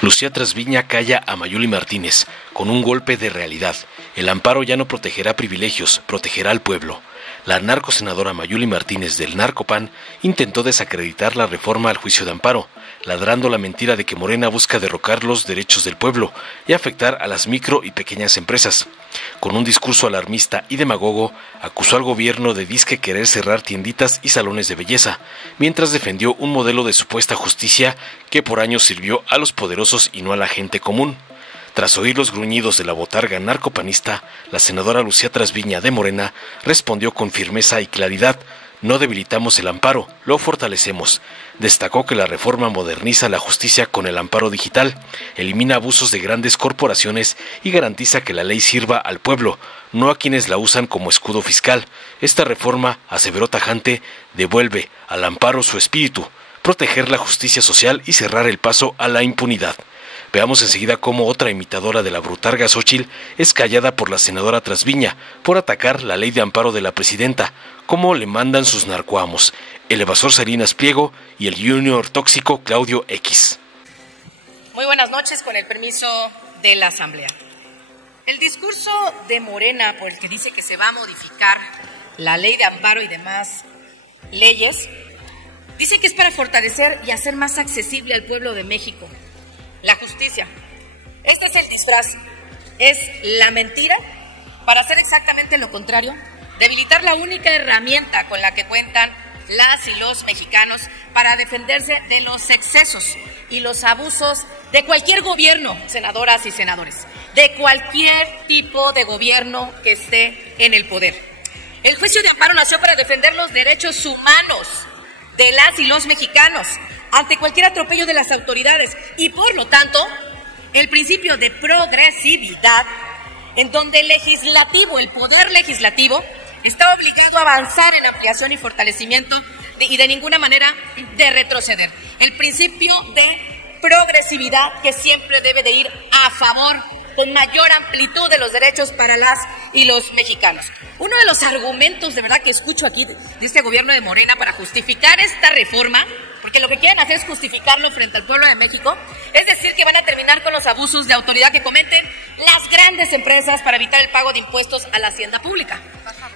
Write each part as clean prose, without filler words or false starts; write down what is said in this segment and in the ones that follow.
Lucía Trasviña calla a Mayuli Martínez con un golpe de realidad. El amparo ya no protegerá privilegios, protegerá al pueblo. La narcosenadora Mayuli Martínez del Narcopan intentó desacreditar la reforma al juicio de amparo, ladrando la mentira de que Morena busca derrocar los derechos del pueblo y afectar a las micro y pequeñas empresas. Con un discurso alarmista y demagogo, acusó al gobierno de disque querer cerrar tienditas y salones de belleza, mientras defendió un modelo de supuesta justicia que por años sirvió a los poderosos y no a la gente común. Tras oír los gruñidos de la botarga narcopanista, la senadora Lucía Trasviña de Morena respondió con firmeza y claridad: no debilitamos el amparo, lo fortalecemos. Destacó que la reforma moderniza la justicia con el amparo digital, elimina abusos de grandes corporaciones y garantiza que la ley sirva al pueblo, no a quienes la usan como escudo fiscal. Esta reforma, aseveró tajante, devuelve al amparo su espíritu, proteger la justicia social y cerrar el paso a la impunidad. Veamos enseguida cómo otra imitadora de la brutarga Xóchitl es callada por la senadora Trasviña por atacar la ley de amparo de la presidenta, cómo le mandan sus narcoamos, el evasor Salinas Pliego y el junior tóxico Claudio X. Muy buenas noches, con el permiso de la Asamblea. El discurso de Morena por el que dice que se va a modificar la ley de amparo y demás leyes, dice que es para fortalecer y hacer más accesible al pueblo de México la justicia. Este es el disfraz, es la mentira para hacer exactamente lo contrario, debilitar la única herramienta con la que cuentan las y los mexicanos para defenderse de los excesos y los abusos de cualquier gobierno, senadoras y senadores, de cualquier tipo de gobierno que esté en el poder. El juicio de amparo nació para defender los derechos humanos de las y los mexicanos ante cualquier atropello de las autoridades y, por lo tanto, el principio de progresividad, en donde el legislativo, el poder legislativo, está obligado a avanzar en ampliación y fortalecimiento y de ninguna manera de retroceder. El principio de progresividad que siempre debe de ir a favor, con mayor amplitud de los derechos para las y los mexicanos. Uno de los argumentos de verdad que escucho aquí de este gobierno de Morena para justificar esta reforma, porque lo que quieren hacer es justificarlo frente al pueblo de México, es decir que van a terminar con los abusos de autoridad que cometen las grandes empresas para evitar el pago de impuestos a la hacienda pública.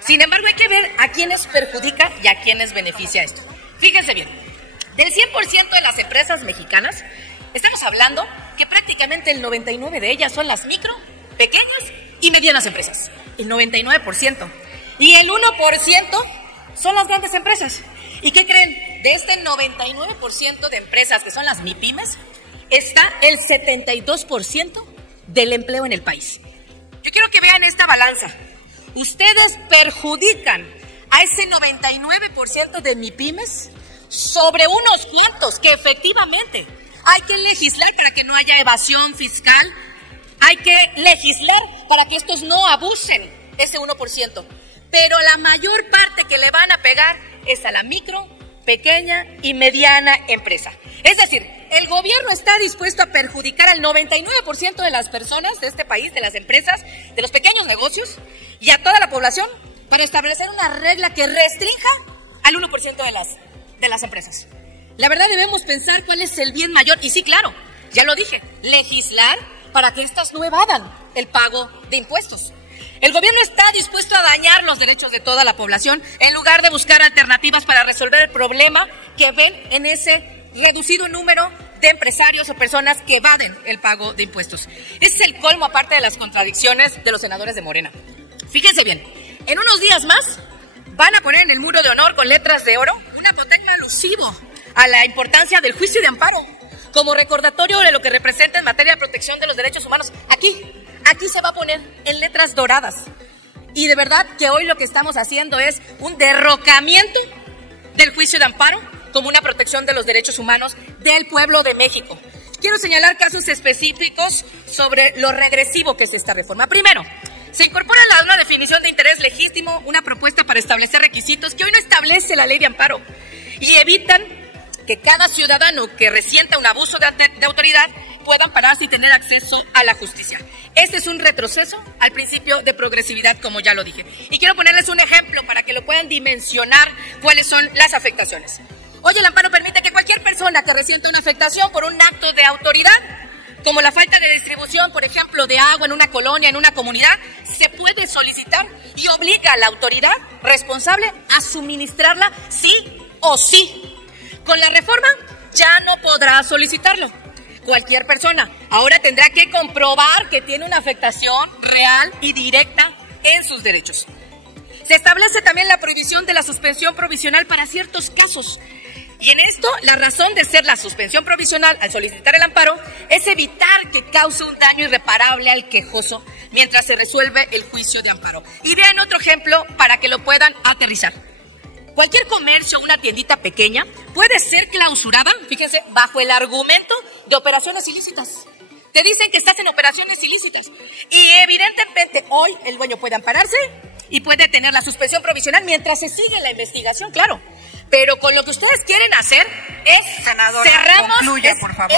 Sin embargo, hay que ver a quiénes perjudica y a quiénes beneficia esto. Fíjense bien, del 100% de las empresas mexicanas, estamos hablando que prácticamente el 99% de ellas son las micro, pequeñas y medianas empresas. El 99%. Y el 1% son las grandes empresas. ¿Y qué creen? De este 99% de empresas que son las MIPYMES, está el 72% del empleo en el país. Yo quiero que vean esta balanza. Ustedes perjudican a ese 99% de MIPYMES sobre unos cuantos que efectivamente hay que legislar para que no haya evasión fiscal, hay que legislar para que estos no abusen ese 1%, pero la mayor parte que le van a pegar es a la micro, pequeña y mediana empresa. Es decir, el gobierno está dispuesto a perjudicar al 99% de las personas de este país, de las empresas, de los pequeños negocios y a toda la población para establecer una regla que restrinja al 1% de las empresas. La verdad, debemos pensar cuál es el bien mayor. Y sí, claro, ya lo dije, legislar para que éstas no evadan el pago de impuestos. El gobierno está dispuesto a dañar los derechos de toda la población en lugar de buscar alternativas para resolver el problema que ven en ese reducido número de empresarios o personas que evaden el pago de impuestos. Ese es el colmo, aparte de las contradicciones de los senadores de Morena. Fíjense bien, en unos días más van a poner en el muro de honor con letras de oro un apotegma alusivo a la importancia del juicio de amparo, como recordatorio de lo que representa en materia de protección de los derechos humanos. Aquí se va a poner en letras doradas. Y de verdad que hoy lo que estamos haciendo es un derrocamiento del juicio de amparo como una protección de los derechos humanos del pueblo de México. Quiero señalar casos específicos sobre lo regresivo que es esta reforma. Primero, se incorpora una definición de interés legítimo, una propuesta para establecer requisitos que hoy no establece la ley de amparo y evitan que cada ciudadano que resienta un abuso de autoridad pueda ampararse y tener acceso a la justicia. Este es un retroceso al principio de progresividad, como ya lo dije. Y quiero ponerles un ejemplo para que lo puedan dimensionar cuáles son las afectaciones. Hoy el amparo permite que cualquier persona que resienta una afectación por un acto de autoridad como la falta de distribución, por ejemplo, de agua en una colonia, en una comunidad, se puede solicitar y obliga a la autoridad responsable a suministrarla sí o sí. Con la reforma ya no podrá solicitarlo cualquier persona. Ahora tendrá que comprobar que tiene una afectación real y directa en sus derechos. Se establece también la prohibición de la suspensión provisional para ciertos casos. Y en esto, la razón de ser la suspensión provisional al solicitar el amparo es evitar que cause un daño irreparable al quejoso mientras se resuelve el juicio de amparo. Y vean otro ejemplo para que lo puedan aterrizar. Cualquier comercio, una tiendita pequeña, puede ser clausurada, fíjense, bajo el argumento de operaciones ilícitas. Te dicen que estás en operaciones ilícitas. Y evidentemente hoy el dueño puede ampararse y puede tener la suspensión provisional mientras se sigue la investigación, claro. Pero con lo que ustedes quieren hacer es... Senadora, cerramos, concluya, por favor.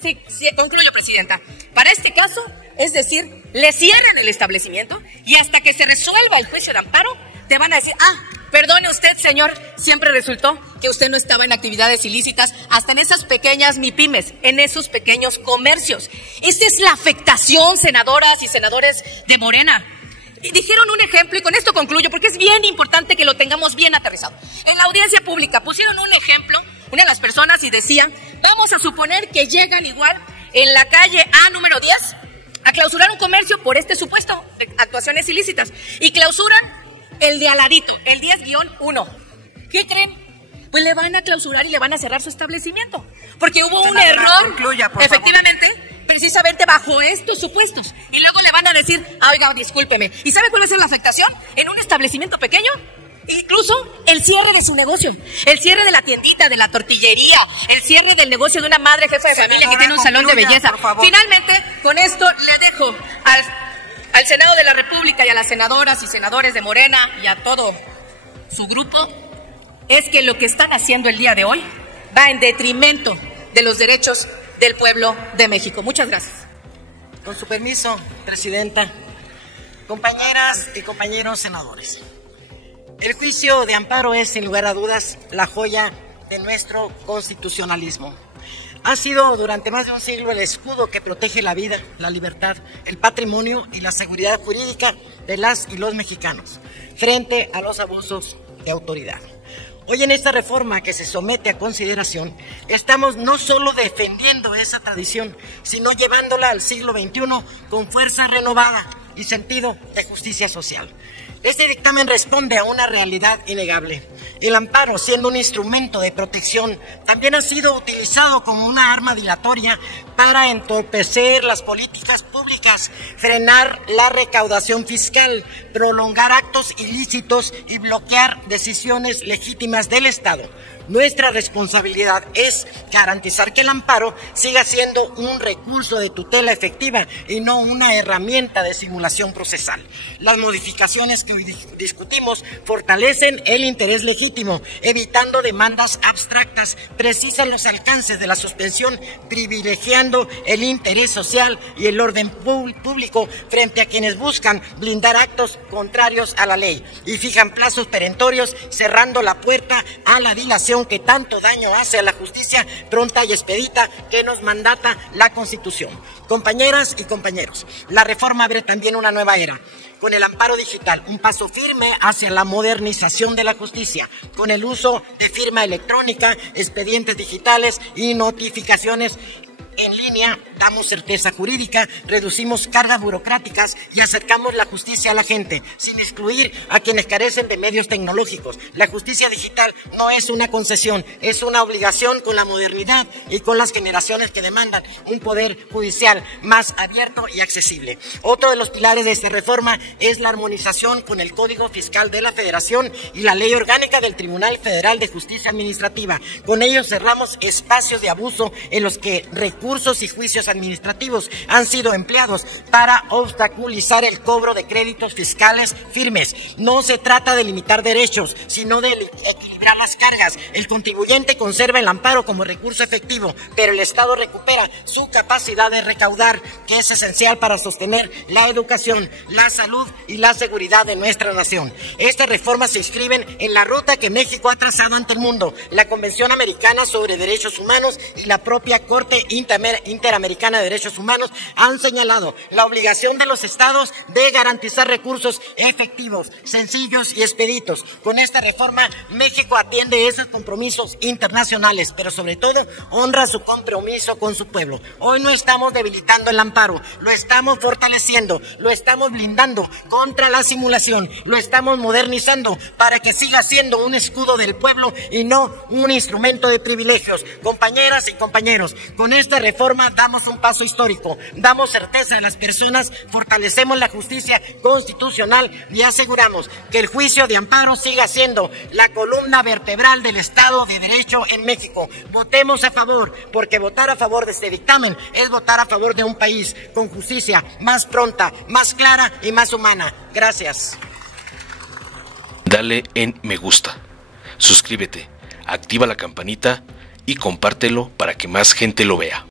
Sí, concluyo, Presidenta. Para este caso, es decir, le cierran el establecimiento y hasta que se resuelva el juicio de amparo, te van a decir, perdone usted, señor, siempre resultó que usted no estaba en actividades ilícitas, hasta en esas pequeñas MIPYMES, en esos pequeños comercios. Esta es la afectación, senadoras y senadores de Morena. Y dijeron un ejemplo, y con esto concluyo, porque es bien importante que lo tengamos bien aterrizado. En la audiencia pública pusieron un ejemplo, una de las personas, y decían, vamos a suponer que llegan igual en la calle A número 10 a clausurar un comercio por este supuesto de actuaciones ilícitas, y clausuran el de aladito, el 10-1. ¿Qué creen? Pues le van a clausurar y le van a cerrar su establecimiento, porque hubo un error, concluya, por efectivamente, precisamente bajo estos supuestos. Y luego le van a decir, oiga, discúlpeme. ¿Y sabe cuál es la afectación? En un establecimiento pequeño, incluso el cierre de su negocio, el cierre de la tiendita, de la tortillería, el cierre del negocio de una madre jefa de familia que tiene un salón de belleza. Finalmente, con esto le dejo al Senado de la República y a las senadoras y senadores de Morena y a todo su grupo, es que lo que están haciendo el día de hoy va en detrimento de los derechos del pueblo de México. Muchas gracias. Con su permiso, Presidenta, compañeras y compañeros senadores. El juicio de amparo es, sin lugar a dudas, la joya de nuestro constitucionalismo. Ha sido durante más de un siglo el escudo que protege la vida, la libertad, el patrimonio y la seguridad jurídica de las y los mexicanos frente a los abusos de autoridad. Hoy en esta reforma que se somete a consideración, estamos no solo defendiendo esa tradición, sino llevándola al siglo XXI con fuerza renovada y sentido de justicia social. Este dictamen responde a una realidad innegable. El amparo, siendo un instrumento de protección, también ha sido utilizado como una arma dilatoria para entorpecer las políticas públicas, frenar la recaudación fiscal, prolongar actos ilícitos y bloquear decisiones legítimas del Estado. Nuestra responsabilidad es garantizar que el amparo siga siendo un recurso de tutela efectiva y no una herramienta de simulación procesal. Las modificaciones que hoy discutimos fortalecen el interés legítimo, evitando demandas abstractas, precisan los alcances de la suspensión, privilegiando el interés social y el orden público frente a quienes buscan blindar actos contrarios a la ley y fijan plazos perentorios, cerrando la puerta a la dilación que tanto daño hace a la justicia pronta y expedita que nos mandata la Constitución. Compañeras y compañeros, la reforma abre también una nueva era. Con el amparo digital, un paso firme hacia la modernización de la justicia, con el uso de firma electrónica, expedientes digitales y notificaciones en línea, damos certeza jurídica, reducimos cargas burocráticas y acercamos la justicia a la gente, sin excluir a quienes carecen de medios tecnológicos. La justicia digital no es una concesión, es una obligación con la modernidad y con las generaciones que demandan un poder judicial más abierto y accesible. Otro de los pilares de esta reforma es la armonización con el Código Fiscal de la Federación y la Ley Orgánica del Tribunal Federal de Justicia Administrativa. Con ello cerramos espacios de abuso en los que recursos y juicios administrativos han sido empleados para obstaculizar el cobro de créditos fiscales firmes. No se trata de limitar derechos, sino de equilibrar las cargas. El contribuyente conserva el amparo como recurso efectivo, pero el Estado recupera su capacidad de recaudar, que es esencial para sostener la educación, la salud y la seguridad de nuestra nación. Estas reformas se inscriben en la ruta que México ha trazado ante el mundo, la Convención Americana sobre Derechos Humanos y la propia Corte Internacional Interamericana de Derechos Humanos han señalado la obligación de los estados de garantizar recursos efectivos, sencillos y expeditos. Con esta reforma, México atiende esos compromisos internacionales, pero sobre todo honra su compromiso con su pueblo. Hoy no estamos debilitando el amparo, lo estamos fortaleciendo, lo estamos blindando contra la simulación, lo estamos modernizando para que siga siendo un escudo del pueblo y no un instrumento de privilegios. Compañeras y compañeros, con esta reforma damos un paso histórico, damos certeza a las personas, fortalecemos la justicia constitucional y aseguramos que el juicio de amparo siga siendo la columna vertebral del Estado de Derecho en México. Votemos a favor, porque votar a favor de este dictamen es votar a favor de un país con justicia más pronta, más clara y más humana. Gracias. Dale en me gusta, suscríbete, activa la campanita y compártelo para que más gente lo vea.